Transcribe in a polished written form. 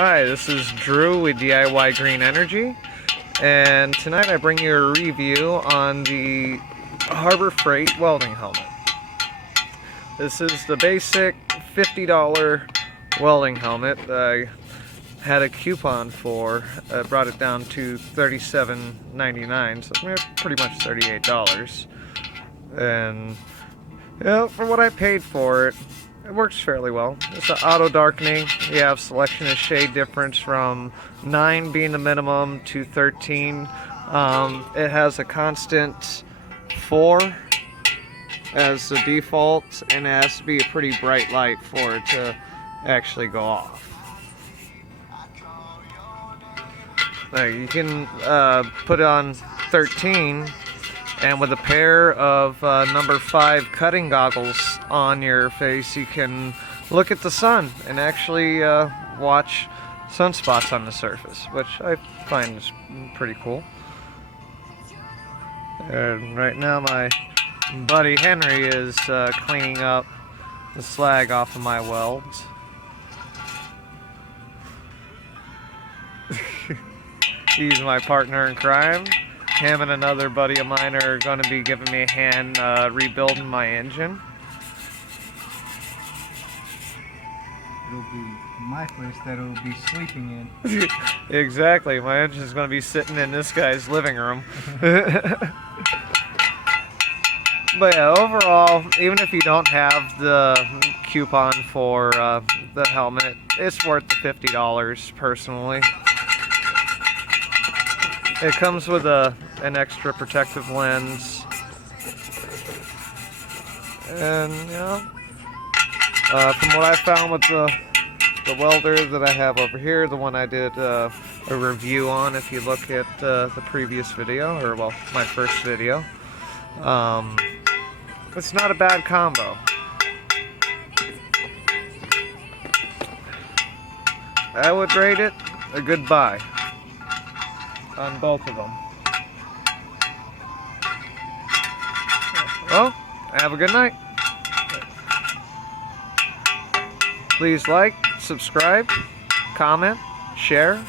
Hi, this is Drew with DIY Green Energy, and tonight I bring you a review on the Harbor Freight welding helmet. This is the basic $50 welding helmet that I had a coupon for. Brought it down to $37.99, so it's pretty much $38. And for what I paid for it, it works fairly well. It's an auto darkening. You have selection of shade difference from 9 being the minimum to 13. It has a constant 4 as the default, and it has to be a pretty bright light for it to actually go off. You can put it on 13, and with a pair of number 5 cutting goggles on your face, you can look at the sun and actually watch sunspots on the surface, which I find is pretty cool. And right now my buddy Henry is cleaning up the slag off of my welds. He's my partner in crime. Him and another buddy of mine are going to be giving me a hand rebuilding my engine. It'll be my place that it'll be sleeping in. Exactly, my engine is going to be sitting in this guy's living room. But yeah, overall, even if you don't have the coupon for the helmet, it's worth the $50 personally. It comes with an extra protective lens, and from what I found with the welder that I have over here, the one I did a review on, if you look at the previous video, or well, my first video, it's not a bad combo. I would rate it a good buy on both of them. Well, have a good night. Please like, subscribe, comment, share.